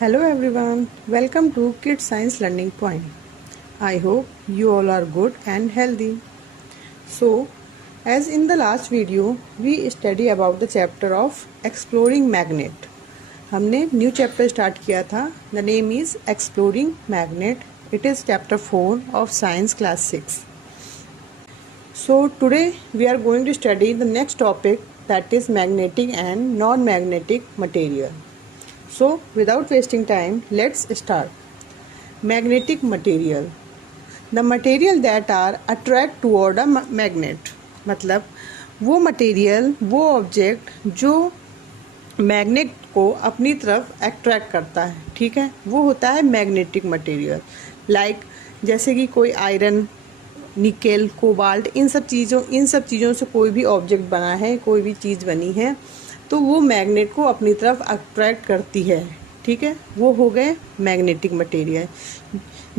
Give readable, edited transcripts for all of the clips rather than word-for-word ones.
Hello everyone, welcome to Kids Science Learning Point. I hope you all are good and healthy. So, as in the last video, we study about the chapter of Exploring Magnet. हमने new chapter start किया था. The name is Exploring Magnet. It is chapter 4 of Science class 6. So today we are going to study the next topic, that is magnetic and non-magnetic material. So without wasting time, let's start. Magnetic material. The material that are attract toward a magnet. मतलब वो material, वो object जो magnet को अपनी तरफ attract करता है, ठीक है, वो होता है मैग्नेटिक मटेरियल. लाइक जैसे कि कोई आयरन, निकेल, कोबाल्ट, इन सब चीज़ों से कोई भी ऑब्जेक्ट बना है, कोई भी चीज़ बनी है, तो वो मैग्नेट को अपनी तरफ अट्रैक्ट करती है, ठीक है. वो हो गए मैग्नेटिक मटेरियल.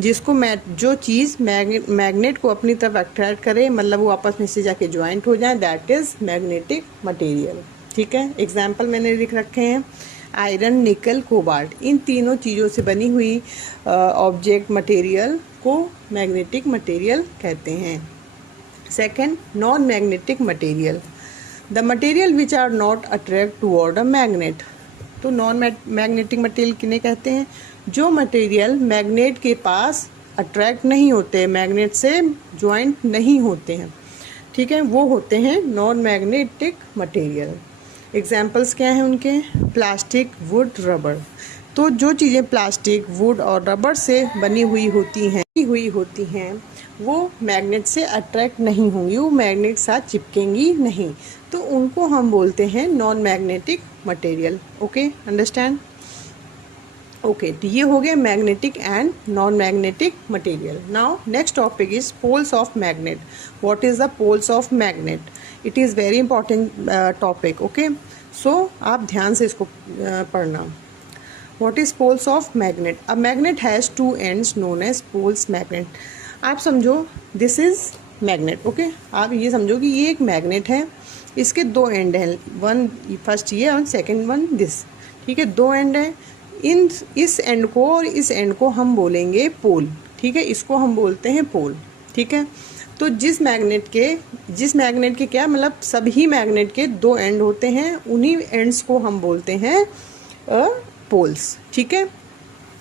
जिसको जो चीज़ मैग्नेट को अपनी तरफ अट्रैक्ट करे, मतलब वो आपस में से जाके ज्वाइंट हो जाए, दैट इज़ मैग्नेटिक मटेरियल, ठीक है. एग्जाम्पल मैंने लिख रखे हैं. आयरन, निकल, कोबाल्ट, इन तीनों चीज़ों से बनी हुई ऑब्जेक्ट मटेरियल को मैग्नेटिक मटेरियल कहते हैं. Second, non magnetic material. The material which are not attract toward a magnet. तो नॉन मैग्नेटिक मटेरियल किन्हें कहते हैं? जो मटेरियल मैग्नेट के पास अट्रैक्ट नहीं होते, मैग्नेट से ज्वाइंट नहीं होते हैं, ठीक है, वो होते हैं नॉन मैग्नेटिक मटेरियल. एग्जाम्पल्स क्या हैं उनके? Plastic, would, rubber. तो जो चीज़ें प्लास्टिक, वुड और रबर से बनी हुई होती हैं वो मैग्नेट से अट्रैक्ट नहीं होंगी, वो मैग्नेट साथ चिपकेंगी नहीं, तो उनको हम बोलते हैं non magnetic material. Okay, understand? Okay, तो ये हो गया magnetic and non magnetic material. Now next topic is poles of magnet. What is the poles of magnet? It is very important topic. Okay, so आप ध्यान से इसको पढ़ना. What is poles of magnet? A magnet has two ends known as poles magnet. आप समझो this is magnet. Okay, आप ये समझो कि ये एक मैग्नेट है, इसके दो एंड हैं, वन फर्स्ट ये और सेकंड वन दिस, ठीक है, दो एंड है. इस एंड को और इस एंड को हम बोलेंगे पोल, ठीक है, इसको हम बोलते हैं पोल, ठीक है. तो जिस मैग्नेट के क्या मतलब सभी मैग्नेट के दो एंड होते हैं, उन्हीं एंड्स को हम बोलते हैं पोल्स, ठीक है.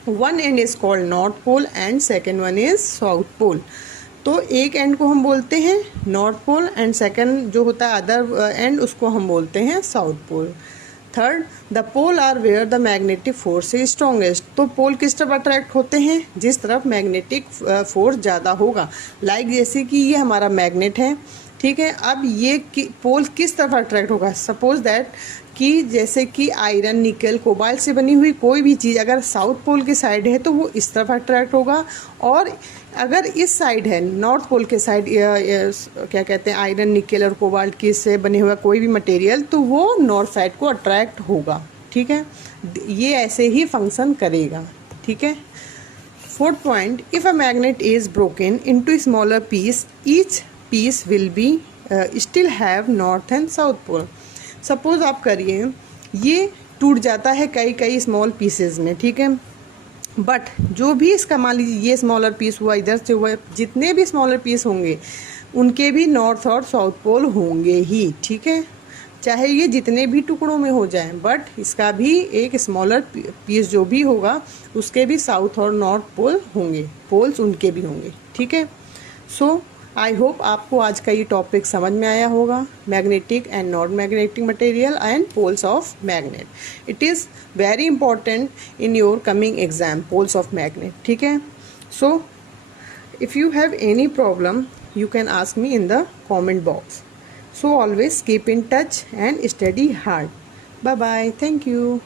One end is called north pole and second one is south pole. तो एक एंड को हम बोलते हैं नॉर्थ पोल एंड सेकेंड जो होता है अदर एंड उसको हम बोलते हैं south pole. Third, the pole are where the magnetic force is strongest. तो पोल किस तरफ अट्रैक्ट होते हैं? जिस तरफ मैग्नेटिक फोर्स ज़्यादा होगा. लाइक जैसे कि ये हमारा मैग्नेट है, ठीक है. अब ये पोल किस तरफ अट्रैक्ट होगा? सपोज दैट कि जैसे कि आयरन, निकल, कोबाल्ट से बनी हुई कोई भी चीज़ अगर साउथ पोल के साइड है तो वो इस तरफ अट्रैक्ट होगा, और अगर इस साइड है नॉर्थ पोल के साइड क्या कहते हैं आयरन, निकल और कोबाल्ट की से बने हुआ कोई भी मटेरियल, तो वो नॉर्थ साइड को अट्रैक्ट होगा, ठीक है. ये ऐसे ही फंक्शन करेगा, ठीक है. Fourth point, if a magnet is broken into smaller piece, each piece will be still have north and south pole. Suppose आप करिए ये टूट जाता है कई स्मॉल पीसेस में, ठीक है, बट जो भी इसका मान लीजिए ये स्मॉलर पीस हुआ, इधर से हुआ, जितने भी स्मॉलर पीस होंगे उनके भी नॉर्थ और साउथ पोल होंगे ही, ठीक है, चाहे ये जितने भी टुकड़ों में हो जाएं, बट इसका भी एक स्मॉलर पीस जो भी होगा उसके भी साउथ और नॉर्थ पोल होंगे, पोल्स उनके भी होंगे, ठीक है. सो आई होप आपको आज का ये टॉपिक समझ में आया होगा. Magnetic and non magnetic material and poles of magnet. It is very important in your coming exam, poles of magnet, ठीक है. So if you have any problem you can ask me in the comment box. So always keep in touch and study hard. Bye bye. Thank you.